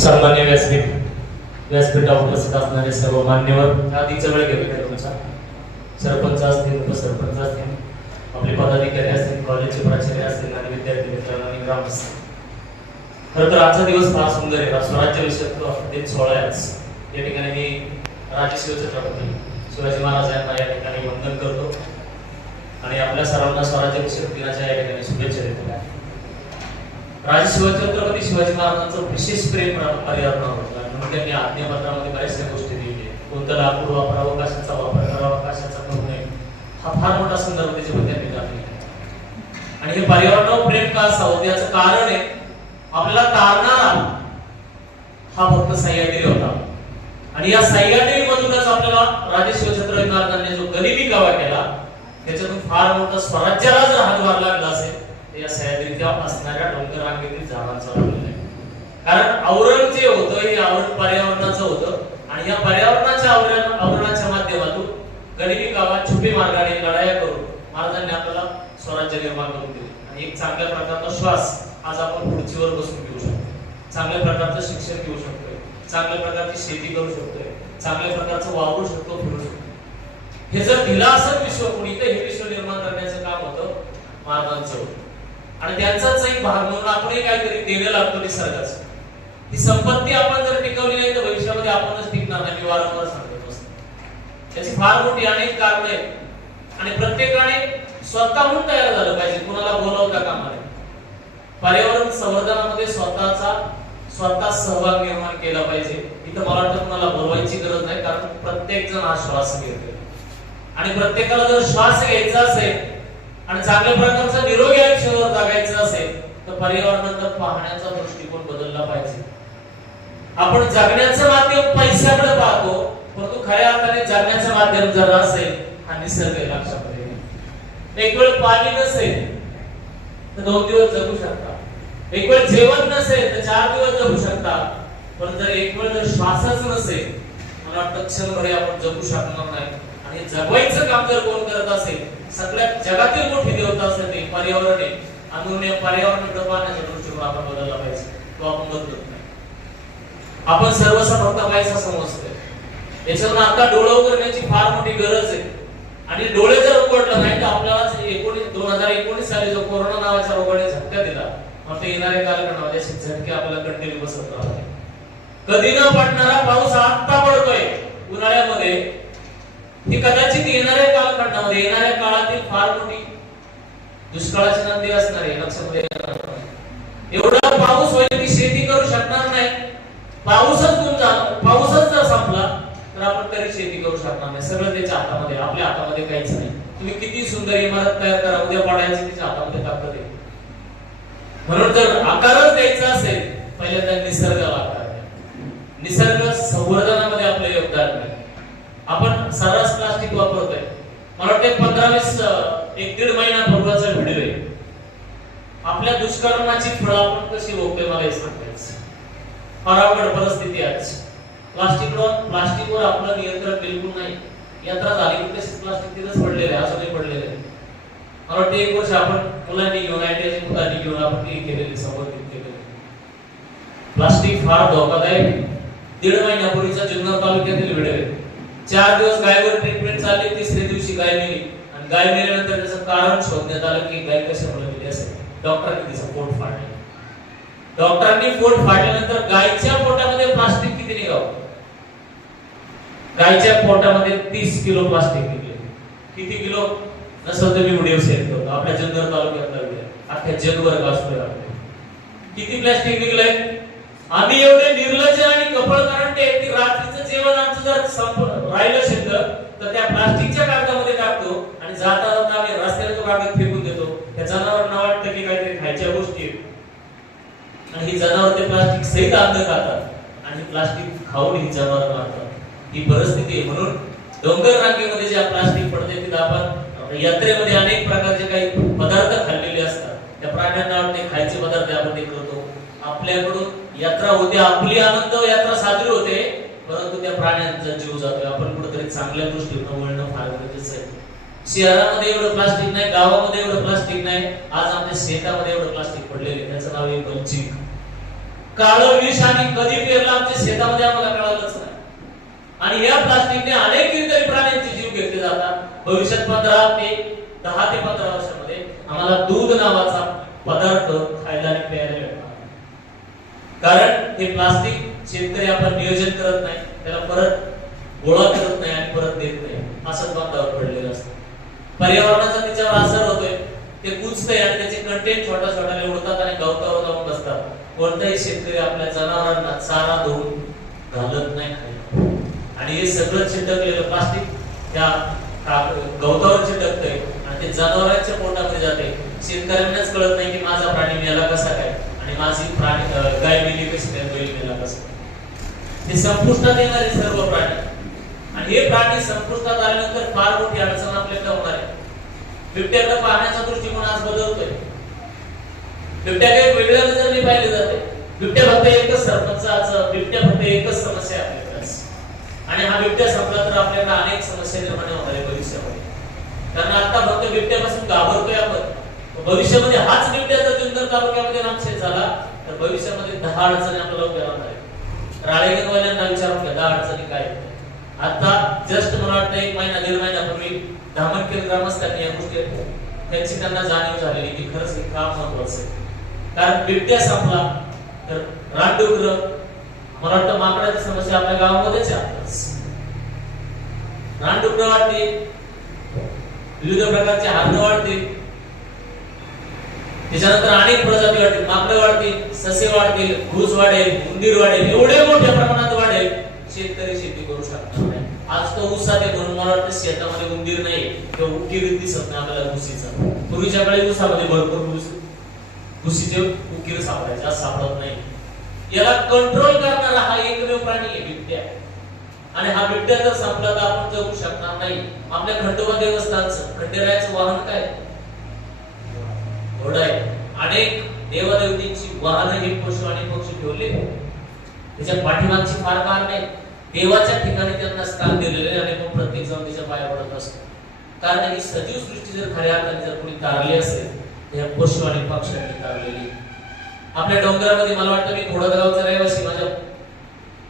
सन्मान्य व्यासपीठ व्यासपीठावर उपस्थित असणारे सर्व मान्यवर आधीचा वेळ घेतला तुमचा? सरपंच असतील उपसरपंच असतील आपले पदाधिकारी असतील कॉलेजचे प्राचार्य असतील आणि विद्यार्थी मित्र आणि ग्रामस्थ. खरं तर आजचा दिवस फार सुंदर आहे. स्वराज्य विषय दिन सोहळा आहे या ठिकाणी मी राजशिव छत्रपती शिवाजी महाराजांना या ठिकाणी वंदन करतो. आणि आपल्या सर्वांना स्वराज्य विषयक दिनाच्या या ठिकाणी शुभेच्छा देतो. राजा शिवछत्रपती शिवाजी महाराजांचं विशेष प्रेम पर्यावरणावर होतं. म्हणून त्यांनी आज्ञापत्रामध्ये बऱ्याचशा गोष्टी दिल्या. कोणतं लाकूड वापरावं कशाचा वापर करावा कशाचा करू नये. हा फार मोठा संदर्भ त्याच्यामध्ये त्यांनी टाकलेला आणि हे पर्यावरणावर प्रेम का असावं? याचं कारण आहे आपल्याला तारणारा हा भक्त सह्याद्री होता. आणि या सह्याद्री मधूनच आपल्याला राजे शिवछत्रपती महाराजांनी जो गरिबी गावा केला त्याच्यातून फार मोठं स्वराज्याला जर हातभार लागला असेल तर या सह्याद्रीच्या असणाऱ्या डोंगर रांगेतील झाडांचा लागलेला आहे कारण आवरण जे होतं हे आवरण पर्यावरणाचं होतं आणि या पर्यावरणाच्या आवरण आवरणाच्या माध्यमातून गरिबी गावात छुपी मार्गाने लढाया करून महाराजांनी आपल्याला स्वराज्य निर्माण करून दिले. आणि एक चांगल्या प्रकारचा श्वास आज आपण खुर्चीवर बसून घेऊ शकतो. चांगल्या प्रकारचं शिक्षण घेऊ शकतोय. चांगल्या प्रकारची शेती करू शकतोय. चांगल्या प्रकारचं वावरू शकतो फिरू शकतो. हे जर दिलं असत विश्व कोणी तर हे विश्व निर्माण करण्याचं काम होतं महाराजांचं होतं आणि त्यांचाच एक भाग म्हणून आपणही काहीतरी देणं लागतो निसर्गाचं. ही संपत्ती आपण जर टिकवली नाही तर भविष्यामध्ये आपणच टिकणार नाही वारंवार सांगत असतो त्याची फार मोठी अनेक कारण आहेत. आणि प्रत्येकाने स्वतःहून तयार झालं पाहिजे. कुणाला बोलावता कामा नये. पर्यावरण संवर्धनामध्ये स्वतःचा स्वतः सहभाग निर्माण केला पाहिजे. इथं मला वाटतं कुणाला बोलवायची गरज नाही कारण प्रत्येक जण हा श्वास घेतोय. आणि प्रत्येकाला जर श्वास घ्यायचा असेल आणि चांगल्या प्रकारचं निरोगी आयुष्यावर जगायचं असेल तर पर्यावरणाकडे पाहण्याचा दृष्टिकोन बदलला पाहिजे. आपण जगण्याचं माध्यम पैशाकडे पाहतो परंतु खऱ्या अर्थाने जगण्याचं माध्यम जर असेल हा निसर्ग लक्षात एक वेळ पाणी नसेल तर दोन दिवस जगू शकता. एक वेळ जेवण नसेल तर चार दिवस जगू शकता. पण जर एक वेळ जर श्वासच नसेल मला वाटतं क्षणभरे आपण जगू शकणार नाही. आणि जगवायचं काम जर कोण करत असेल सगळ्यात जगातील मोठी देवता असेल ते पर्यावरण आहे. म्हणून या पर्यावरणाकडे पाहण्याचा आपण बदलला पाहिजे. तो आपण बदलत नाही. आपण सर्वसा फक्त पाहिजे समजतोय. याच्यावर आता डोळं करण्याची फार मोठी गरज आहे. आणि डोळे जर उघडलं नाही तर आपल्याला एकोणीस दोन हजार एकोणीस साली जो कोरोना नावाच्या रोगाने झटका दिला. मग ते येणाऱ्या कालखंडामध्ये असे झटके आपल्याला कंटिन्यू बसत राहते कधी न पडणारा पाऊस आत्ता पडतोय उन्हाळ्यामध्ये. ही कदाचित येणाऱ्या कालखंडामध्ये येणाऱ्या काळातील फार मोठी दुष्काळाची नंदी असणार आहे लक्षामध्ये येणार एवढा पाऊस होईल की शेती करू शकणार नाही पाऊसच तुमचा पाऊसच जर संपला तर आपण तरी शेती करू शकणार नाही. सगळं त्याच्या हातामध्ये आपल्या हातामध्ये काहीच नाही. तुम्ही किती सुंदर इमारत तयार करा उद्या पाडायची तिच्या हातामध्ये ताकद आहे. म्हणून जर आकारच द्यायचा असेल पहिल्यांदा निसर्गाला आकार द्या. निसर्ग संवर्धनामध्ये आपलं योगदान नाही. आपण सर्रास प्लास्टिक वापरतोय. मला वाटतं पंधरा वीस एक दीड महिना पूर्वाचा व्हिडिओ आहे. आपल्या दुष्कर्माची फळं आपण कशी भोगतोय मला हे सांगायचं. फार अवघड परिस्थिती आहे आज. प्लास्टिकवर प्लास्टिकवर आपलं नियंत्रण बिलकुल नाही. यात्रा झाली की प्लास्टिक तिथेच पडलेले आहे नाही पडलेले आहे. मला वाटतं एक वर्ष आपण मुलांनी घेऊन आयटीआयची मुलांनी घेऊन आपण ते केलेली संबंधित केलेले प्लास्टिक फार धोकादायक दीड महिन्यापूर्वीचा जुन्नर तालुक्यातील व्हिडिओ आहे. चार दिवस गायवर ट्रीटमेंट चालली तिसऱ्या दिवशी गाय मेली. आणि गाय मेल्यानंतर त्याचं कारण शोधण्यात आलं की गाय कशामुळे मेली असेल. डॉक्टरांनी तिचं पोट फाडलं. डॉक्टरांनी पोट फाडल्यानंतर गायच्या पोटामध्ये प्लास्टिक किती निघावं? गायच्या पोटामध्ये तीस किलो प्लास्टिक निघले किती किलो? नसेल तर मी व्हिडिओ शेअर करतो. आपल्या जुन्नर तालुक्यातला व्हिडिओ. अख्ख्या जगभर गाजतोय आपल्या किती प्लास्टिक निघलंय? आम्ही एवढे निर्लज्ज आणि कपळ कारण की रात्रीचं जेवण आमचं जर संप राहिलं शिल्लक तर त्या प्लास्टिकच्या कागदामध्ये टाकतो आणि जाता जाता आम्ही रस्त्याला तो कागद फेकून देतो. त्या जनावरांना वाटतं की काहीतरी खायच्या गोष्टी आहेत. आणि ही जनावर ते प्लास्टिक सहित अन्न खातात. आणि प्लास्टिक खाऊन ही जनावर मारतात. ही परिस्थिती आहे. म्हणून डोंगर रांगेमध्ये जे प्लास्टिक पडते तिथं आपण यात्रेमध्ये अनेक प्रकारचे काही पदार्थ खाल्लेले असतात. त्या प्राण्यांना वाटते खायचे पदार्थ आपण ते करतो. आपल्याकडून यात्रा होते आपली आनंद यात्रा साजरी होते परंतु त्या प्राण्यांचा जीव जातोय. आपण कुठेतरी चांगल्या दृष्टीनं वळणं फार गरजेचं आहे. शहरामध्ये एवढं प्लास्टिक नाही गावामध्ये एवढं प्लास्टिक नाही. आज आमच्या शेतामध्ये एवढं प्लास्टिक पडलेले त्याचं नाव आहे बलचिक काळ विष आणि कधी पेरलं आमच्या शेतामध्ये आम्हाला कळालंच नाही. आणि या प्लास्टिकने अनेक कितीतरी प्राण्यांचे जीव घेतले जातात. भविष्यात पंधरा ते दहा ते पंधरा वर्षामध्ये आम्हाला दूध नावाचा पदार्थ खायला आणि प्यायला मिळणार. कारण हे प्लास्टिक शेतकरी आपण नियोजन करत नाही त्याला परत गोळा करत नाही आणि परत देत नाही. असंच बांधावर पडलेलं असतं. पर्यावरणाचा त्याच्यावर असर होतोय. ते कुचतंय आणि त्याचे कंटेंट छोटा छोट्याने उडतात आणि गवतावर जाऊन बसतात. कोणताही शेतकरी आपल्या जनावरांना चारा धुवून घालत नाही. आणि हे सगळं चिटकलेलं प्लास्टिक त्या गवतावर चिटकतंय आणि ते जनावरांच्या पोटामध्ये जाते शेतकऱ्यांनाच कळत नाही की माझा प्राणी मेला कसा काय? आणि माझी प्राणी गाय मेली कशी काय? बैल मेला कसा ते संपुष्टात येणारे सर्व प्राणी. आणि हे प्राणी संपुष्टात आल्यानंतर फार मोठी अडचण आपल्याला होणार आहे. बिबट्याकडे पाहण्याचा दृष्टिकोन आज बदलतोय. बिबट्या काही वेगळ्या नजरने पाहिले जाते. बिबट्या फक्त एकच सरपंचाचं बिबट्या फक्त एकच समस्या आहे आणि हा बिबट्या संपला तर आपल्याकडे अनेक समस्या निर्माण होणार आहे भविष्यामध्ये. कारण आता फक्त बिबट्यापासून घाबरतोय आपण. भविष्यामध्ये हाच बिबट्या जर जुन्नर तालुक्यामध्ये नामशेष झाला तर भविष्यामध्ये दहा अडचणी आपल्याला उभ्या राहणार आहेत. राळेगणवाल्यांना विचारून घ्या दहा अडचणी काय आता जस्ट मला वाटतं एक महिना दीड महिन्यापूर्वी धामणकेर ग्रामस्थांनी या गोष्टी त्यांची त्यांना जाणीव झालेली की खरंच हे काम महत्वाचं आहे. कारण बिबट्या संपला तर रानडुकर मला वाटतं माकडाची समस्या आपल्या गावामध्येच आहे आताच वाढते विविध प्रकारचे हरण वाढते त्याच्यानंतर अनेक प्रजाती वाढतील. माकडं वाढतील ससे वाढतील घुस वाढेल उंदीर वाढेल एवढे मोठ्या प्रमाणात वाढेल. शेतकरी शेती करू शकणार नाही. आज तो ऊसात आहे म्हणून मला वाटतं शेतामध्ये उंदीर नाही किंवा उकीर दिसत नाही आपल्याला घुसीचा पूर्वीच्या काळी ऊसामध्ये भरपूर घुस घुसीचे उकीर सापडायचे. आज सापडत नाही. याला कंट्रोल करणारा हा एकमेव प्राणी आहे बिबट्या. आणि हा बिबट्या जर संपला तर आपण जगू शकणार नाही. आपल्या खंडोबा देवस्थानचं खंडेरायाचं वाहन काय? घोडा आहे. अनेक देवदेवतींची वाहन हे पशु आणि पक्षी ठेवले. त्याच्या पाठीमागची फार कारण आहे देवाच्या ठिकाणी त्यांना स्थान दिलेले आणि मग प्रत्येक जण त्याच्या पाया पडत असतो. कारण ही सजीव सृष्टी जर खऱ्या अर्थाने जर कोणी तारली असेल तर या पशु आणि पक्ष्यांनी तारलेली आपल्या डोंगरामध्ये मला वाटतं मी घोडगावचा रहिवासी. माझ्या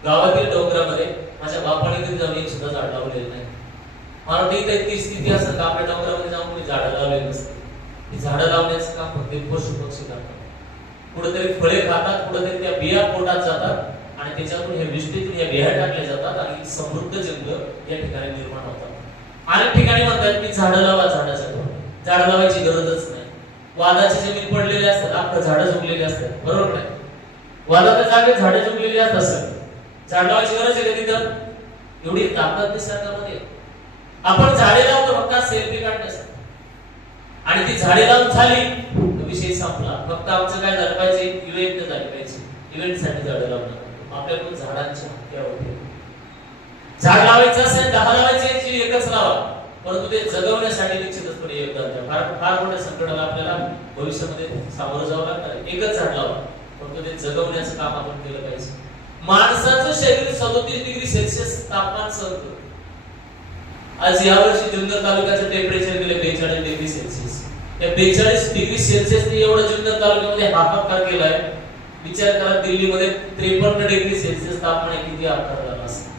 गावातील डोंगरामध्ये माझ्या बापाने कधी जाऊन एक सुद्धा झाड लावलेलं नाही. मला वाटतं इथे ती स्थिती असेल का आपल्या डोंगरामध्ये जाऊन कोणी झाडं लावलेली नसते ती झाडं लावण्याचं काम फक्त पशु पक्षी करतात. कुठेतरी फळे खातात कुठेतरी त्या बिया पोटात जातात आणि त्याच्यातून हे विष्टीतून या बिया टाकल्या जातात आणि समृद्ध जंगल या ठिकाणी निर्माण होतात. अनेक ठिकाणी म्हणतात की झाडं लावा झाडाच्या झाडं लावायची गरजच नाही. वादाची जमीन पडलेली असतात आपलं झाडं झुकलेली असतात. बरोबर नाही? वादाच्या जागेत झाडे झुकलेली असतात सर झाड लावायची गरज आहे का तिथं? एवढी ताकद निसर्गामध्ये आपण झाडे लावतो फक्त सेल्फी काढण्यासाठी आणि ती झाडे लावून झाली विषय संपला. फक्त आमचं काय झालं पाहिजे? इव्हेंट झाले पाहिजे. इव्हेंटसाठी झाडं लावणं. आपल्याकडून झाडांची हत्या होते. झाड लावायचं असेल दहा लावायचे एकच लावा. परंतु ते जगवण्यासाठी निश्चितचपणे योगदान द्या फार फार मोठ्या संकटाला आपल्याला भविष्यामध्ये सामोरं जावं लागणार एकच झाड लावा. परंतु ते जगवण्याचं काम आपण केलं पाहिजे. माणसाचं शरीर सदोतीस डिग्री सेल्सिअस तापमान सहन करतो. आज यावर्षी जुन्नर तालुक्याचं टेम्परेचर गेलं बेचाळीस डिग्री सेल्सिअस. त्या बेचाळीस डिग्री सेल्सिअसने एवढा जुन्नर तालुक्यामध्ये हाहाकार केलाय. विचार करा दिल्लीमध्ये त्रेपन्न डिग्री सेल्सिअस तापमान आहे किती आकार झाला असेल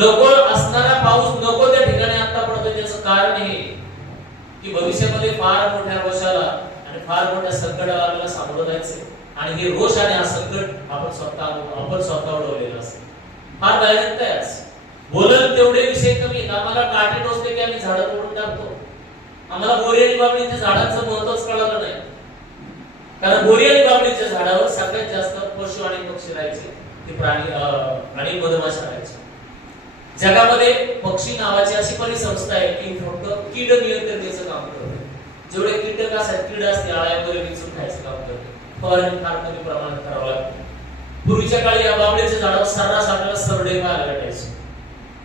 नको असणारा पाऊस नको त्या ठिकाणी आता पडतोय त्याचं कारण हे की भविष्यामध्ये फार मोठ्या रोषाला आणि फार मोठ्या संकटाला आपल्याला सामोरं जायचंय. आणि हे रोष आणि हा संकट आपण स्वतः आपण स्वतः उडवलेलं असेल फार भयानक आहे बोलत बोलल तेवढे विषय कमी आम्हाला काटे टोचले की आम्ही झाडं तोडून टाकतो. आम्हाला बोरी आणि बाबळीच्या झाडांचं महत्वच कळालं नाही. कारण बोरी आणि बाबळीच्या झाडावर सगळ्यात जास्त पशु आणि पक्षी राहायचे. ते प्राणी आणि मधमाशा राहायचे. जगामध्ये पक्षी नावाची अशी परिसंस्था आहे की फक्त कीड नियंत्रणेचं काम करते. जेवढे कीटक असतात कीड असते आळ्यामध्ये विचून खायचं काम करते. फवारणी फार कमी प्रमाणात करावं लागतं. पूर्वीच्या काळी या बाबळीच्या झाडावर सर्रास आपल्याला सरडे पाहायला भेटायचे.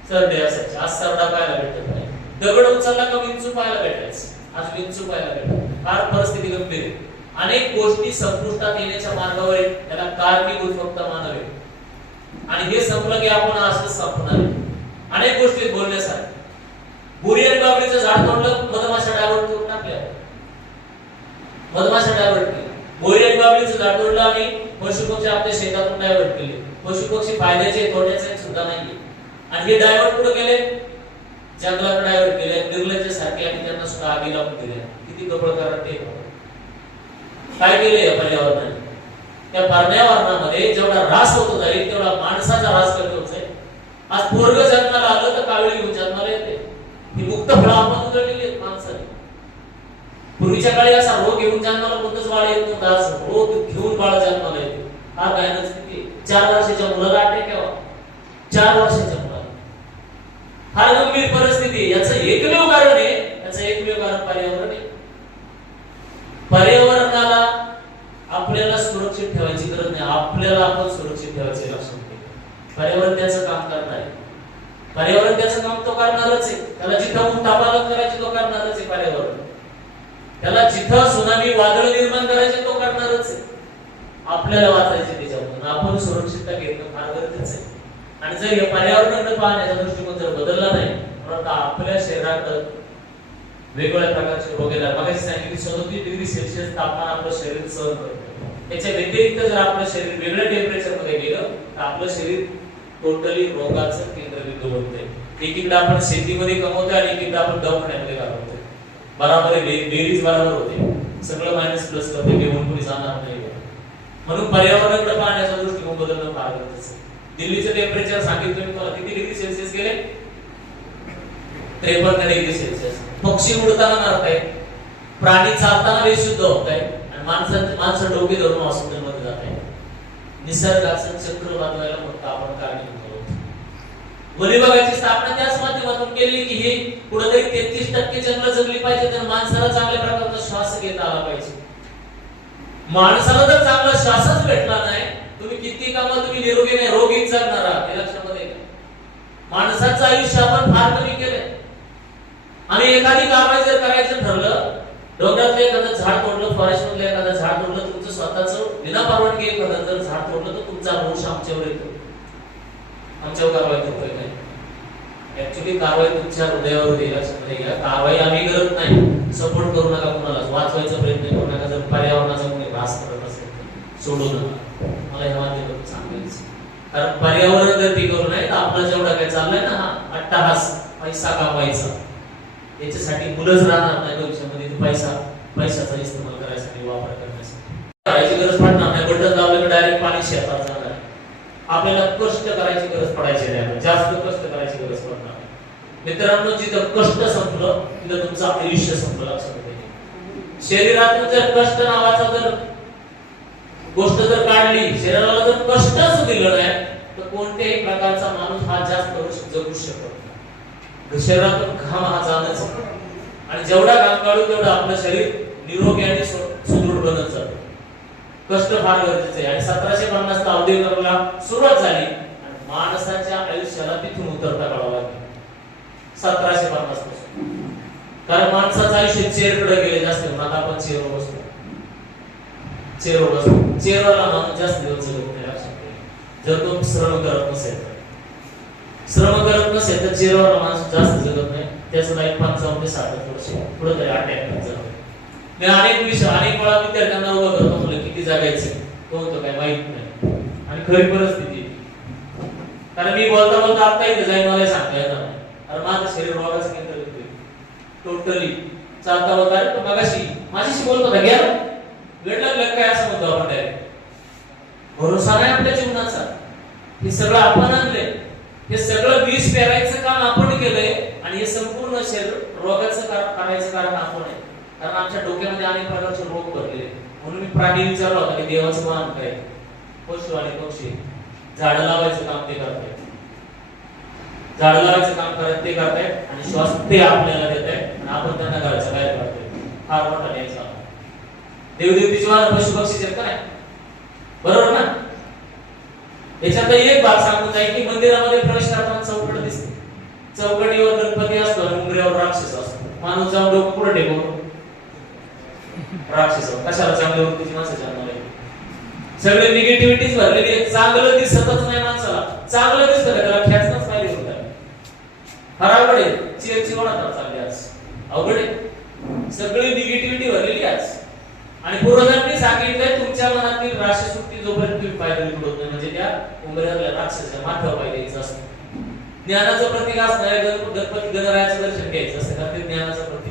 सरडे असायचे. आज सरडा पाहायला भेटत नाही. दगड उचलला का विंचू पाहायला भेटायचं. आज विंचू पाहायला भेटत फार परिस्थिती गंभीर आहे. अनेक गोष्टी संपुष्टात येण्याच्या मार्गावर आहेत. त्याला कारणीभूत फक्त मानव आहे. आणि हे संपलं की आपण असंच संपणार आहे. अनेक गोष्टी बोलण्यासारखे. बोलण्यासाठी बोरी आणि बाबरीचं झाड तोडलं मधमाशा डायव्हर्ट करून टाकल्या मधमाशा डायव्हर्ट केली. बोरी आणि बाबरीचं झाड तोडलं आणि पशु पक्षी आपल्या शेतातून डायव्हर्ट केले. पशु पक्षी फायद्याचे तोट्याचे सुद्धा नाहीये. आणि हे डायव्हर्ट कुठे गेले जंगलात डायव्हर्ट केले निर्लज्ज सारखे आणि त्यांना सुद्धा आगी लावून दिल्या किती कपड ते. काय केले या पर्यावरणाने? त्या पर्यावरणामध्ये जेवढा ऱ्हास होतो जाईल तेवढा माणसाचा ऱ्हास कमी होत आज पोरग जन्माला आलं तर कावळी घेऊन जन्माला येते. ही मुक्त फळं आपण उजळलेली आहेत माणसाने. पूर्वीच्या काळी असा रोग घेऊन जन्माला कोणतंच बाळ येत नव्हतं. असं रोग घेऊन बाळ जन्माला येते. हा भयानक स्थिती चार वर्षाच्या मुलाला अटॅक यावा. चार वर्षाच्या मुलाला. फार गंभीर परिस्थिती याचं एकमेव कारण आहे. याचं एकमेव कारण पर्यावरण आहे. पर्यावरणाला आपल्याला सुरक्षित ठेवायची गरज नाही. आपल्याला आपण सुरक्षित ठेवायचे लक्षात पर्यावरण त्याचं काम करणार पर्यावरण त्याचं काम तो करणारच आहे. त्याला जिथं उठापालक करायचे तो करणारच आहे पर्यावरण. त्याला जिथं सुनामी वादळ निर्माण करायचे तो करणारच आहे. आपल्याला वाचायचे त्याच्यामधून. आपण सुरक्षितता घेणं फार गरजेचं आहे. आणि जर हे पर्यावरणाकडे पाहण्याचा दृष्टिकोन जर बदलला नाही तर आपल्या शरीरात वेगवेगळ्या प्रकारचे रोग येतात. मग सांगितलं की सदोतीस डिग्री सेल्सिअस तापमान आपलं शरीर सहन करतं त्याच्या व्यतिरिक्त जर आपलं शरीर वेगळ्या टेम्परेचरमध्ये गेलं तर आपलं शरीर टोटली रोगाचं बिंदू बनते एकीकडे आपण शेतीमध्ये कमवतोय आणि एकीकडे आपण दवाखान्यामध्ये घालवतोय. बराबर आहे, बेरीज बराबर होते. सगळं मायनस प्लस करते घेऊन कोणी जाणार नाही म्हणून पर्यावरणाकडे पाहण्याचा दृष्टिकोन बदलणं फार गरजेचं आहे. दिल्लीचं टेम्परेचर सांगितलं मी तुम्हाला. किती डिग्री सेल्सिअस गेले त्रेपन्न डिग्री सेल्सिअस पक्षी उडताना मरताय. प्राणी चालताना बेशुद्ध होत आहे आणि माणसांचे माणसं डोके धरून हॉस्पिटलमध्ये जात आहे निसर्गाचं चक्र बांधवायला फक्त आपण कारणीभूत वनविभागाची स्थापना त्याच माध्यमातून केली की हे कुठेतरी तेहतीस टक्के जंगल जगली पाहिजे तर माणसाला चांगल्या प्रकारचा श्वास घेता आला पाहिजे. माणसाला जर चांगला श्वासच भेटला नाही तुम्ही किती कामा तुम्ही निरोगी नाही रोगीच जगणार आहात हे लक्षामध्ये माणसाचं आयुष्य आपण फार कमी केलंय. आणि एखादी कारवाई जर करायचं ठरलं डोंगरातलं एखादं झाड तोडलं फॉरेस्ट मधलं एखादं झाड तोडलं तुमचं स्वतःच विना परवानगी एखादं जर झाड तोडलं तर तुमचा रोष आमच्यावर येतो. आमच्यावर कारवाई करतोय नाही ऍक्च्युली कारवाई तुमच्या हृदयावर येईल लक्षात म्हणजे कारवाई आम्ही करत नाही. सपोर्ट करू नका कुणाला. वाचवायचा प्रयत्न करू नका. जर पर्यावरणाचा कोणी भास करत असेल तर सोडू नका. मला हे माध्यमातून सांगायचं कारण पर्यावरण जर टिकवलं नाही तर आपलं जेवढा काय चाललाय ना हा अट्टाहास पैसा कमवायचा. याच्यासाठी मुलंच राहणार नाही भविष्यामध्ये. पैसा पैशाचा इस्तेमाल करायसाठी वापर करण्यासाठी. करायची गरज पडणार नाही. बटन दाबलं डायरेक्ट पाणी शेतात आपल्याला कष्ट करायची गरज पडायची नाही. जास्त कष्ट करायची गरज पडणार मित्रांनो जिथं कष्ट संपलं तिथं तुमचं आयुष्य संपलं लक्षात शरीरातून जर कष्ट नावाचा जर गोष्ट जर काढली शरीराला जर कष्टच दिलं नाही तर कोणत्याही प्रकारचा माणूस हा जास्त वर्ष जगू शकत नाही. शरीरातून घाम हा जाणच आणि जेवढा घाम काढू तेवढं आपलं शरीर निरोगी आणि सु- सुदृढ बनत जातं. कष्ट फार गरजेचे आणि सतराशे पन्नास औद्योगिकरणाला सुरुवात झाली आणि माणसाच्या आयुष्याला तिथून उतरता काढावं लागली. सतराशे पन्नासपासून. कारण माणसाचं आयुष्य चेअरकडे गेले जास्त आता आपण चेअरवर बसतो चेअरवर बसतो चेअरवरला माणूस जास्त दिवस जगत नाही लक्षात जर तो श्रम करत नसेल तर. श्रम करत नसेल तर चेअरवर माणूस जास्त जगत नाही. त्याचं लाईफ पंचावन्न ते साठ वर्ष. पुढे तरी अटॅक जातं मी अनेक विषय अनेक वेळा विद्यार्थ्यांना उभं करतो म्हणलं किती जागायचं तो होतं काय माहीत नाही आणि खरी परिस्थिती कारण मी बोलता बोलता आता इथे जाईन मला सांगता येणार अरे माझं शरीर रोगाचं केंद्र टोटली चालता बोलता अरे तो मगाशी माझ्याशी बोलत होता घ्या वेळ लागलं काय असं म्हणतो आपण डायरेक्ट भरोसा नाही आपल्या जीवनाचा हे सगळं आपण आणलंय हे सगळं विष पेरायचं काम आपण केलंय आणि हे संपूर्ण शरीर रोगाचं कारण करायचं कारण आपण आहे कारण आमच्या डोक्यामध्ये अनेक प्रकारचे रोग भरलेले म्हणून मी प्राणी विचारला होता की देवाचं मान काय? पशु आणि पक्षी. झाडं लावायचं काम ते करतायत. झाडं लावायचं काम करत ते करतायत आणि श्वास ते आपल्याला देत आहेत आणि आपण त्यांना घराचं काय करतोय फार मोठा न्यायचा देवदेवतीची मान पशु पक्षी देत काय बरोबर ना? याच्यात एक भाग सांगून जाईल की मंदिरामध्ये प्रवेश करताना चौकट दिसते. चौकटीवर गणपती असतो आणि उंबऱ्यावर राक्षस असतो. माणूस जाऊन डोकं पुढे टेकवतो राक्षस. कशाला चांगल्या वृत्तीची माणसं जन्माला येतात? सगळे निगेटिव्हिटीज भरलेली आहे चांगलं दिसतच नाही माणसाला. चांगलं दिसतं का त्याला? खेचणंच पाहिजे होत फार अवघड आहे चिरची ओढा चालली आज. अवघड आहे. सगळी निगेटिव्हिटी भरलेली आज. आणि पूर्वजांनी सांगितलंय तुमच्या मनातील राशी सुट्टी तुम्ही पायदळी बुडवत नाही म्हणजे त्या उंबऱ्यातल्या राक्षसाच्या माथ्यावर पाहिजे असतं. ज्ञानाचं प्रतीक असणार गणपती गणरायाचं दर्शन घ्यायचं असतं. कारण ते ज्ञानाचं प्रतीक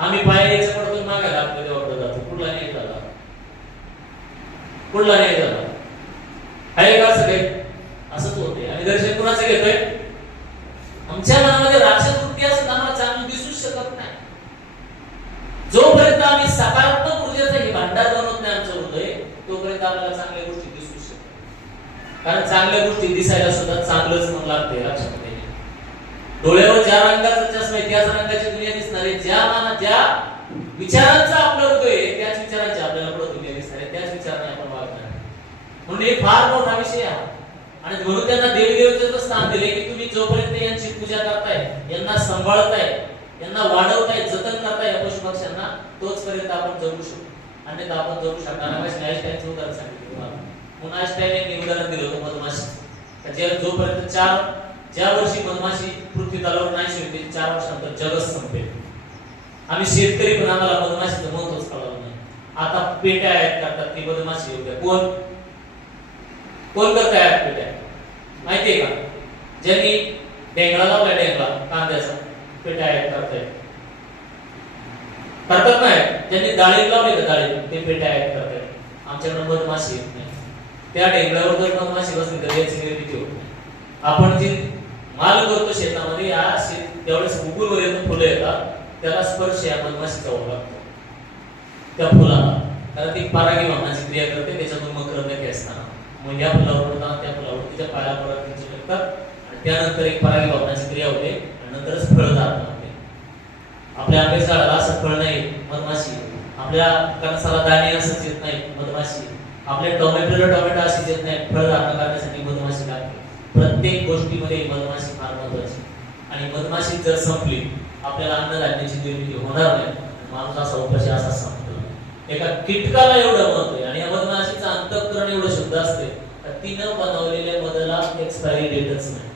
आम्ही पाय यायचं पडतो मागायला आपल्या देवाकडे जातो. कुठला नाही झाला. कुठला नाही झाला. आहे का असं काही? असंच होते आणि दर्शन कुणाचं घेतोय? आमच्या मनामध्ये राक्षस वृत्ती असत आम्हाला चांगलं दिसूच शकत नाही. जोपर्यंत आम्ही सकारात्मक ऊर्जेचा हे भांडार बनवत नाही आमचं हृदय तोपर्यंत आपल्याला चांगल्या गोष्टी दिसू शकत कारण चांगल्या गोष्टी दिसायला सुद्धा चांगलंच मन लागते लक्षात डोळ्यावर ज्या रंगाचा चष्मा आहे त्याच रंगाची दुनिया दिसणार आहे. ज्या मना ज्या विचारांचा आपलं हृदय आहे त्याच विचारांची आपल्याला पुढे दुनिया दिसणार आहे. त्याच विचाराने आपण वागणार आहे. म्हणून हे फार मोठा विषय आहे. आणि म्हणून त्यांना देवदेवतेचं स्थान दिले की तुम्ही जोपर्यंत यांची पूजा करताय यांना सांभाळताय यांना वाढवताय जतन करताय या पशु पक्ष्यांना तोच पर्यंत आपण जगू शकतो अन्यथा आपण जगू शकणार नाही. आईस्टाईनचं उदाहरण सांगितलं तुम्हाला. म्हणून आईस्टाईन यांनी उदाहरण दिलं होतं मधमाशी जोपर्यंत चार ज्या वर्षी मधमाशी पृथ्वी तलावर नाही शिरते चार वर्षानंतर जगच संपेल. आम्ही शेतकरी पण आम्हाला मधमाशीचं महत्वच कळलं नाही. आता पेट्या आहेत करतात ती मधमाशी योग्य कोण? कोण करत आहे पेट्या? माहितीये का? ज्यांनी डेंगळा लावला डेंगळा कांद्याचा. पेट्या आहेत करताय करतात नाही ज्यांनी डाळिंब लावली का डाळिंब? ते पेट्या आहेत करताय आमच्याकडे मधमाशी येत नाही. त्या डेंगळावर जर मधमाशी बसली तर याची निर्मिती होत नाही. आपण जी माल करतो शेतामध्ये या शेत त्यावेळेस उगून येऊन फुलं येतात. त्याला स्पर्श या मधमाशी जाऊ लागतो. त्या फुलाला. कारण ती परागी वाहनाची क्रिया करते त्याच्यातून मग नखे असताना मग या फुलावर पडतात त्या फुलावर तिच्या पाया परत लागतात. आणि त्यानंतर एक परागी वाहनाची क्रिया होते आणि नंतरच फळ लागते आपल्या आंबे झाडाला असं फळ नाही मधमाशी. आपल्या कणसाला दाणे असंच येत नाही मधमाशी. आपल्या टोमॅटोला टोमॅटो अशीच येत नाही फळ धारण करण्यासाठी मधमाशी लागते प्रत्येक गोष्टीमध्ये मधमाशी फार महत्वाची आणि मधमाशी जर संपली आपल्याला अन्नधान्याची निर्मिती होणार नाही. माणसाचा असा उपाशी असा संपतो. एका कीटकाला एवढं महत्त्व आहे. आणि या मधमाशीचं अंतःकरण एवढं शुद्ध असते तर तिनं बनवलेल्या मधला एक्सपायरी डेटच नाही.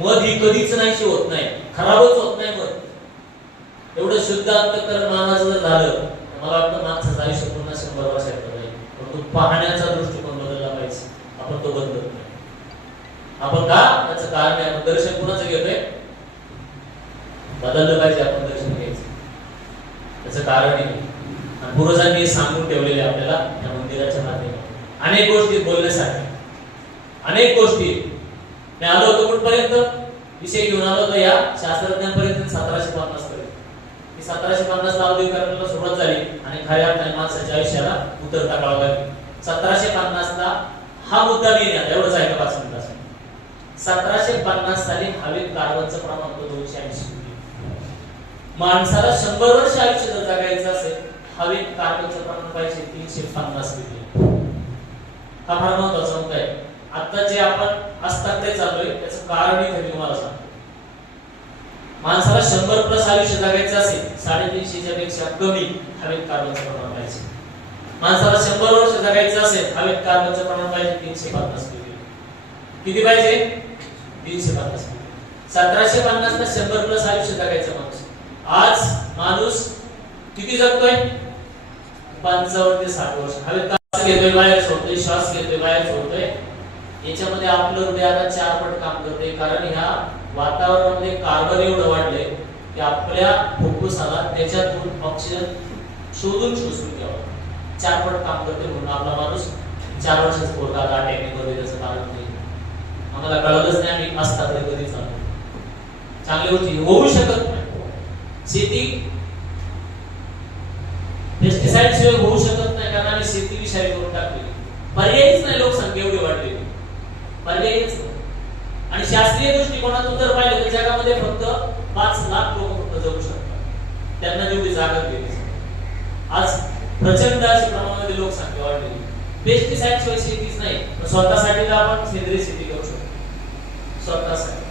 मध ही कधीच नाहीशी होत नाही. खराबच होत नाही मध. एवढं शुद्ध अंतकरण मानाचं जर झालं मला वाटतं माणसाचं आयुष्य पुन्हा शंभर वर्षात जाईल परंतु पाहण्याचा दृष्टिकोन बदलला पाहिजे. आपण तो बदलत. नाही आपण का? त्याचं कारण आहे आपण दर्शन कुणाचं घेतोय? बदललं पाहिजे आपण दर्शन घ्यायचं. त्याचं कारण आहे. आणि पूर्वजांनी सांगून ठेवलेले आपल्याला या मंदिराच्या माध्यमातून. अनेक गोष्टी बोलण्यासाठी अनेक गोष्टी. मी आलो होतो कुठपर्यंत? विषय घेऊन आलो होतो या शास्त्रज्ञांपर्यंत सतराशे पन्नास पर्यंत. ही सतराशे पन्नास ला औद्योगिक सुरुवात झाली आणि खऱ्या अर्थाने माणसाच्या आयुष्याला उतरता काढावं लागली. सतराशे पन्नास ला हा मुद्दा मी येणार एवढंच आहे का पाच सतराशे पन्नास साली हवेत कार्बनचं प्रमाण होतं दोनशे ऐंशी माणसाला शंभर वर्ष आयुष्य जर जगायचं असेल हवेत कार्बनचं प्रमाण पाहिजे तीनशे पन्नास मिली हा फार महत्त्वाचा मुद्दा आहे. आता जे आपण हस्तांतरे चाललोय त्याचं कारण इथे तुम्हाला सांगतो. माणसाला शंभर प्लस आयुष्य जगायचं असेल साडेतीनशेच्या पेक्षा कमी हवेत कार्बनचं प्रमाण पाहिजे. माणसाला शंभर वर्ष जगायचं असेल हवेत कार्बनचं प्रमाण पाहिजे तीनशे पन्नास मिली किती पाहिजे? तीनशे पन्नास सतराशे पन्नास ला शंभर प्लस आयुष्य जगायचा माणूस. आज माणूस किती जगतोय? पंचावन्न ते साठ वर्ष. हवेत तास घेतोय बाहेर सोडतोय श्वास घेतोय बाहेर सोडतोय. याच्यामध्ये आपलं हृदय आता चार पट काम करते कारण ह्या वातावरणामध्ये कार्बन एवढं वाढलंय की आपल्या फुफ्फुसाला त्याच्यातून ऑक्सिजन शोधून शोषून घ्यावं. चार पट काम करते म्हणून आपला माणूस चार वर्षाचा पोरगा आता टेक्निकमध्ये त्याचं कारण आम्हाला कळतच नाही आम्ही असतात कधी चालू चांगली होती होऊ शकत नाही. शेती पेस्टिसाइड शिवाय होऊ शकत नाही कारण आम्ही शेती विषारी करून टाकली पर्यायच नाही लोकसंख्या एवढी वाढली पर्यायच आणि शास्त्रीय दृष्टिकोनातून जर पाहिलं तर जगामध्ये फक्त पाच लाख लोक फक्त जगू शकतात. त्यांना जेवढी जागा दिली आज प्रचंड अशा प्रमाणामध्ये लोकसंख्या वाढलेली. पेस्टिसाइड शिवाय शेतीच नाही. स्वतःसाठी तर आपण सेंद्रिय शेती करू शकतो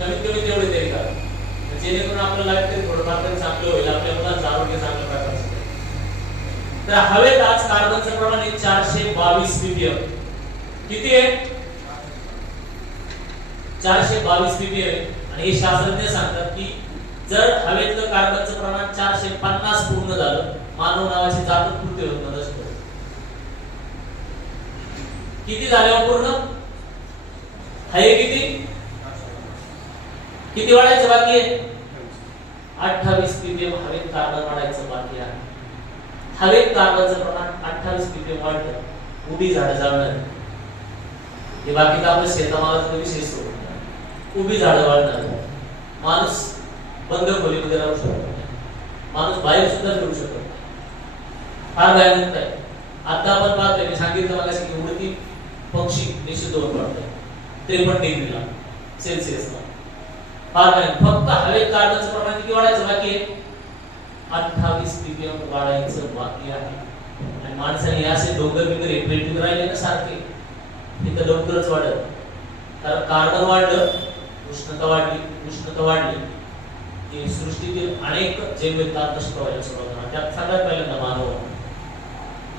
कमीत कमी तेवढे तरी करा. जेणेकरून आपलं लाईफ तरी थोडंफार तरी चांगलं होईल. आपल्या मुलांचं आरोग्य चांगल्या प्रकारचं तर हवेत आज कार्बनचं प्रमाण आहे चारशे बावीस पीपीएम किती आहे? चारशे बावीस पीपीएम आणि हे शास्त्रज्ञ सांगतात की जर हवेतलं कार्बनचं प्रमाण चारशे पन्नास पूर्ण झालं मानव नावाची जातच पृथ्वीवर नष्ट किती झाल्यावर पूर्ण? हे किती? किती वाढायचं बाकी आहे? अठ्ठावीस पीपीएम हवेत कार्बन वाढायचं बाकी आहे. हवेत कार्बनचं प्रमाण अठ्ठावीस पीपीएम वाढलं. उभी झाडं जाळणार. हे बाकी तर आपल्या विशेष उभी झाडं वाढणार. माणूस बंद खोलीमध्ये राहू शकतो माणूस बाहेर सुद्धा फिरू शकतो फार भयानक आहे. आता आपण पाहतोय मी सांगितलं मला की उडती पक्षी निश्चित दोन पडतोय त्रेपन्न डिग्रीला सेल्सिअसला फार फक्त हवेत कार्बनचं प्रमाण किती वाढायचं बाकी आहे? अठ्ठावीस पीपीएम वाढायचं बाकी आहे. आणि माणसाने असे डोंगर बिंगर पेंटिंग राहिले ना सारखे तिथं लवकरच वाढत कारण कार्बन वाढलं उष्णता वाढली उष्णता वाढली. की सृष्टीतील अनेक जैविकता नष्ट व्हायला सुरुवात होणार. त्यात सगळ्यात पहिल्यांदा मानव.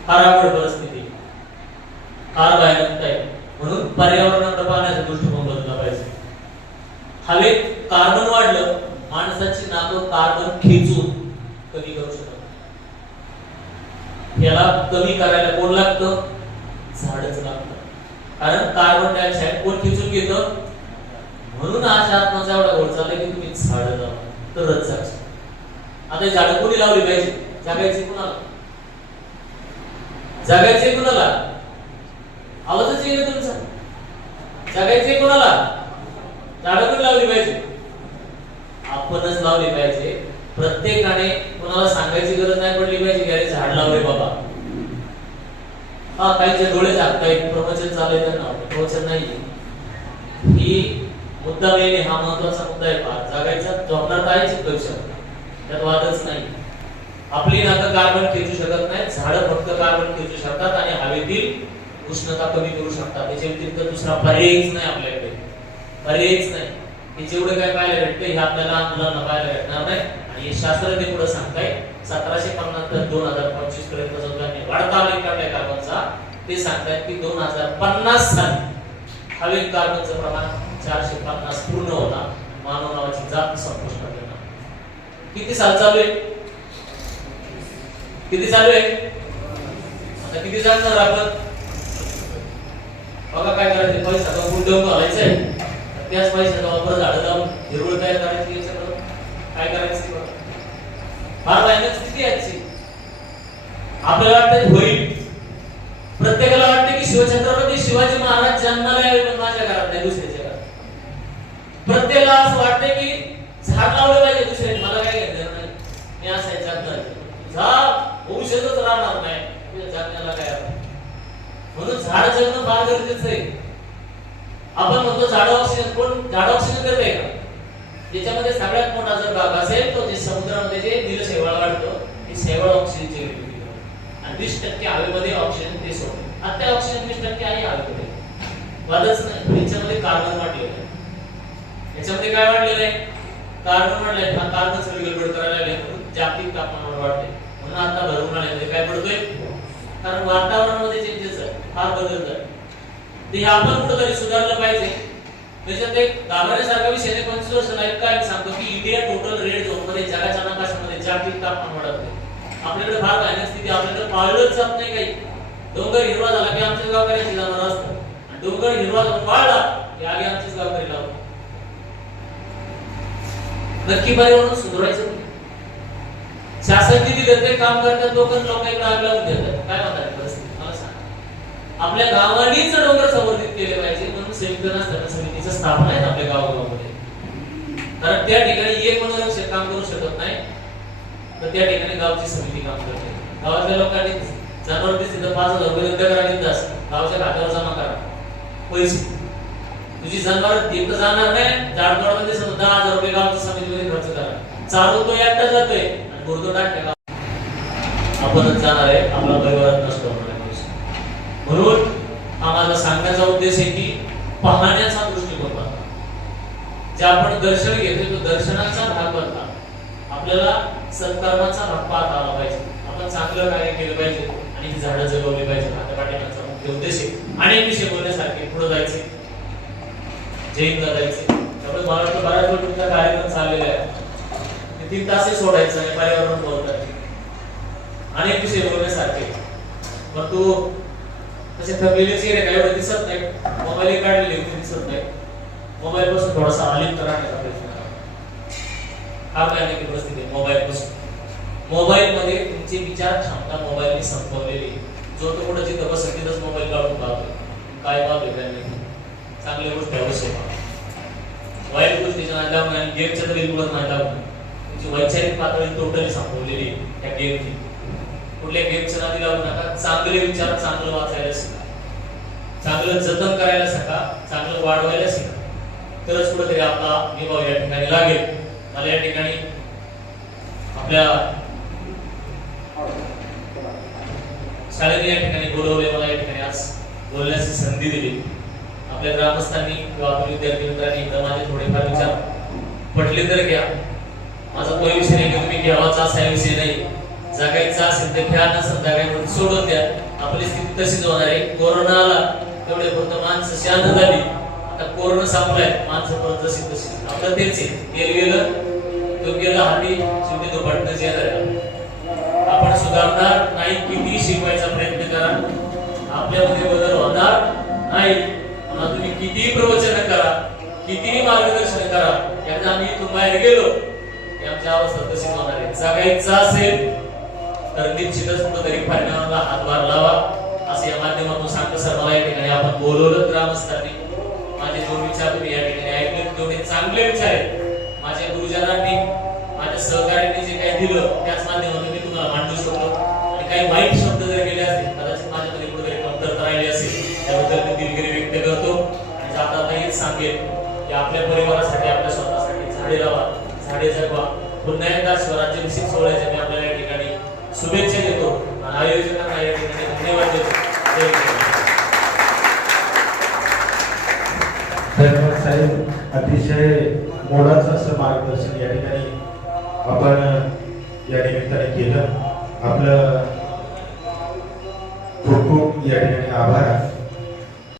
फार अवघड परिस्थिती. फार भयानक आहे म्हणून पर्यावरणाकडे पाहण्याचा दृष्टिकोन बदलला पाहिजे. हवेत कार्बन वाढलं माणसाची नातं कार्बन खेचून कमी करू शकत याला कमी करायला कोण लागतं? झाडच लागतं. कारण कार्बन डायऑक्साईड कोण खिचून घेतं? म्हणून आज आत्माचा एवढा गोड चाललं की तुम्ही झाड लावा. तरच जगशील. आता झाड कोणी लावली पाहिजे? जगायची कुणाला? जगायचे कुणाला? आवाजच येईल तुमचा. जगायचंय कोणाला? झाड कोणी लावली पाहिजे? आपणच लावली पाहिजे. प्रत्येकाने कोणाला सांगायची गरज नाही पडली पाहिजे की अरे झाड लावले बाबा. हा काहीचे डोळे झाकतायत प्रवचन चालू आहे त्यांना. प्रवचन नाही ही मुद्दा मेने हा महत्त्वाचा मुद्दा आहे. फार जागायचा झोपणार तर आहेच परीक्षा त्यात वादच नाही. आपली नातं कार्बन खेचू शकत नाही झाडं फक्त कार्बन खेचू शकतात आणि हवेतील उष्णता कमी करू शकता त्याच्या व्यतिरिक्त दुसरा पर्यायच नाही आपल्याकडे. पर्यायच नाही. हे जेवढं काय पाहायला भेटतं हे आपल्याला मुलांना पाहायला भेटणार नाही. आणि हे शास्त्रज्ञ पुढे सांगताय. सतराशे पन्नास ते दोन हजार पंचवीसपर्यंत जो त्यांनी वाढता आलेख काढलाय कार्बनचा ते सांगतायत की दोन हजार पन्नास साली हवेत कार्बनचं प्रमाण चारशे पन्नास पूर्ण होता. मानव नावाची जात संपुष्टात येणार. किती साल चालू आहे? किती चालू आहे? आता किती जाणार आपण? बघा काय करायचं पैसा का गुंतवणूक घालायचंय त्याच पैशाचा वापर झाडं लावून हिरवळ तयार करायची याच्याकडं. काय करायचं फार भयानक किती यायची आपल्याला वाटतं होईल. प्रत्येकाला वाटतं की शिवछत्रपती शिवाजी महाराज जन्माला यावे पण माझ्या घरात नाही दुसऱ्याच्या घरात. प्रत्येकाला असं वाटतं की झाड लावलं पाहिजे दुसऱ्याने. मला काय घेणार नाही. मी असं आहे जगणार झाड औषधच राहणार नाही. जगण्याला काय म्हणून झाड जगणं फार गरजेचं आहे. आपण म्हणतो झाड ऑक्सिजन कोण झाड ऑक्सिजन करत आहे का? त्याच्यामध्ये सगळ्यात मोठा जर भाग असेल तो जे समुद्रामध्ये जे नील शेवाळ वाढतो ते शेवाळ ऑक्सिजनचे आणि वीस टक्के हवेमध्ये ऑक्सिजन ते सोडतं. आता ऑक्सिजन वीस टक्के आहे हवेमध्ये. वादच नाही. याच्यामध्ये कार्बन वाढलेलं आहे. याच्यामध्ये काय वाढलेलं आहे? कार्बन वाढलंय. हा कार्बन सगळी गडबड करायला लागले म्हणून जागतिक तापमान वाढते म्हणून आता भरून आले काय पडतोय? कारण वातावरणामध्ये जे फार बदलत आहे. ते हे आपण कुठेतरी सुधारलं पाहिजे. त्याच्यात एक घाबरण्यासारखा विषय नाही पंचवीस वर्ष नाही काय सांगतो की इंडिया टोटल रेड झोनमध्ये जगाच्या नकाशामध्ये जागतिक तापमान वाढत आहे. आपल्याकडे फार भयानक स्थिती आपल्याकडे पाळलंच जात नाही काही. डोंगर हिरवा झाला की आमच्या गावकऱ्याची जाणार असतं आणि डोंगर हिरवा पाळला वाढला की आगे आमचीच गावकरी लावतो नक्की पर्यावरण सुधारायचं म्हणजे. शासन किती देते काम करतात लोक लोकांकडे आग लावून देतात. काय म्हणतात आपल्या गावांनीच डोंगर संवर्धित केले पाहिजे म्हणून संयुक्त नसताना समितीची स्थापना आहे आपल्या गावागावामध्ये कारण त्या ठिकाणी एक मनोरक्षक काम करू शकत नाही तर त्या ठिकाणी गावची समिती काम करते. गावातल्या लोकांनी जनावर दिसली तर पाच हजार रुपये दंड करा बिंदास गावच्या खात्यावर जमा करा. पैसे. तुझी जनावर तिथं जाणार नाही जाडतोडमध्ये समजा दहा हजार रुपये गावच्या समितीमध्ये खर्च करा. चालू तो एकटा जातोय आणि गुरुदो टाकते आपण आपणच जाणार आहे आपला परिवारात नसतो म्हणून हा माझा सांगण्याचा उद्देश आहे की पाहण्याचा दृष्टिकोन बदला जे आपण दर्शन घेतोय तो दर्शनाचा भाग बदला आपल्याला सत्कर्माचा भाग पाहता आला पाहिजे. आपण चांगलं कार्य केलं पाहिजे आणि ही झाडं जगवली पाहिजे. माझ्या मुख्य उद्देश आहे. अनेक विषय बोलण्यासारखे पुढे जायचे. जैनला जायचे. त्यामुळे मला वाटतं बऱ्याच वेळ तुमचा कार्यक्रम चाललेला आहे. तीन तासही सोडायचं आणि पर्यावरण बोलतात अनेक विषय बोलण्यासारखे. मग तू तसे थंबलेले चेहरे काय एवढं दिसत नाही मोबाईल काढलेले ते दिसत नाही मोबाईल पासून थोडासा अलिप्त राहण्याचा प्रयत्न करा. हा काय नाही परिस्थिती आहे मोबाईल पासून. मोबाईल मध्ये तुमचे विचार क्षमता मोबाईलने संपवलेली जो तो कुठं जिथं बसेल तिथंच मोबाईल काढून पाहतो काय पाहतो काय नाही चांगली गोष्ट अवश्य वाईट गोष्टीच्या नाही लागून आणि गेमच्या तरी बिलकुलच नाही लागून तुमची वैचारिक पातळी टोटली संपवलेली आहे त्या गेमची कुठल्या गेमचं नादी लावू नका. चांगले विचार चांगलं वाचायला शिका. चांगलं जतन करायला शिका चांगलं वाढवायला शिका. तरच कुठेतरी आपला निभाव या ठिकाणी लागेल. मला या ठिकाणी आपल्या शाळेने या ठिकाणी बोलवले मला या ठिकाणी आज बोलण्याची संधी दिली. आपल्या ग्रामस्थांनी किंवा आपल्या विद्यार्थी मित्रांनी एकदा माझे थोडेफार विचार पटले तर घ्या. माझा तो विषय नाही की तुम्ही घ्यावाचा असा विषय नाही. जगायचा असेल तर घ्या नसेल जगायचं सोडून द्या. आपली स्थिती तशीच होणार आहे. कोरोना आला तेवढे फक्त माणसं शांत झाली. आता कोरोना संपलाय माणसं परत जशी तशी आपलं तेच आहे. गेलं गेलं. तो गेला हाती शेवटी तो पटकन येणार आपण सुधारणार नाही किती शिकवायचा प्रयत्न करा. आपल्यामध्ये बदल होणार नाही. म्हणून तुम्ही कितीही प्रवचन करा कितीही मार्गदर्शन करा. यांना आम्ही इथून बाहेर गेलो आमच्या अवस्था तशीच होणार आहे. जगायचं असेल तर निश्चितच कुठेतरी परिणामाला हातभार लावा असं या माध्यमातून सांगतो सर मला या ठिकाणी आपण बोलवलं ग्रामस्थांनी. माझे दोन विचार तुम्ही या ठिकाणी ऐकले. तेवढे चांगले विचार आहेत. माझ्या गुरुजनांनी माझ्या सहकार्यांनी जे काही दिलं त्याच माध्यमातून मी तुम्हाला मांडू शकलो. आणि काही वाईट शब्द जर गेले असतील कदाचित माझ्यामध्ये कुठेतरी कमतरता राहिली असेल त्याबद्दल मी दिलगिरी व्यक्त करतो. आणि जाता आता हेच सांगेन की आपल्या परिवारासाठी आपल्या स्वतःसाठी झाडे लावा झाडे जगवा. पुन्हा एकदा स्वराज्याभिषेक सोहळ्याच्या मी आपल्या शुभेच्छा देतो. आणि आयोजकांना या ठिकाणी धन्यवाद देतो. धन्यवाद साहेब. अतिशय मोलाचं असं मार्गदर्शन या ठिकाणी आपण या निमित्ताने केलं. आपलं खूप खूप या ठिकाणी आभार.